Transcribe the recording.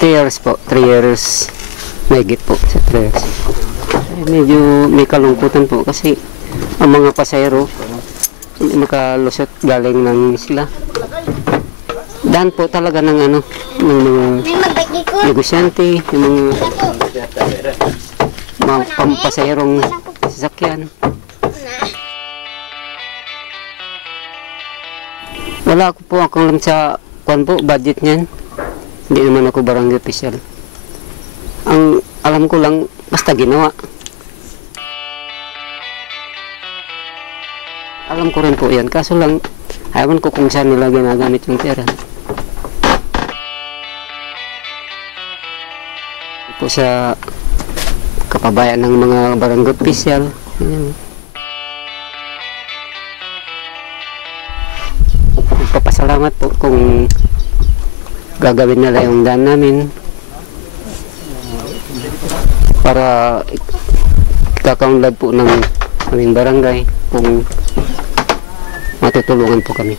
3 years po. 3 years. Mahigit po sa 3 years. Medyo may kalungkutan po kasi ang mga pasahero makalusot galing ng isla. Daan po talaga ng ano, ng mga negosyante, yung mga pampasaherong sasakyan. Wala po akong alam sa kuwan po, budget niyan. Hindi naman ako barangay official. Ang alam ko lang, basta ginawa. Alam ko rin po yan, kaso lang, ayawan ko kung saan nila ginagamit yung pera. Po sa kapabayan ng mga barangay official. Magpapasalamat po kung gagawin nila yung daan namin para ikakaunlad po ng aming barangay kung matutulungan po kami.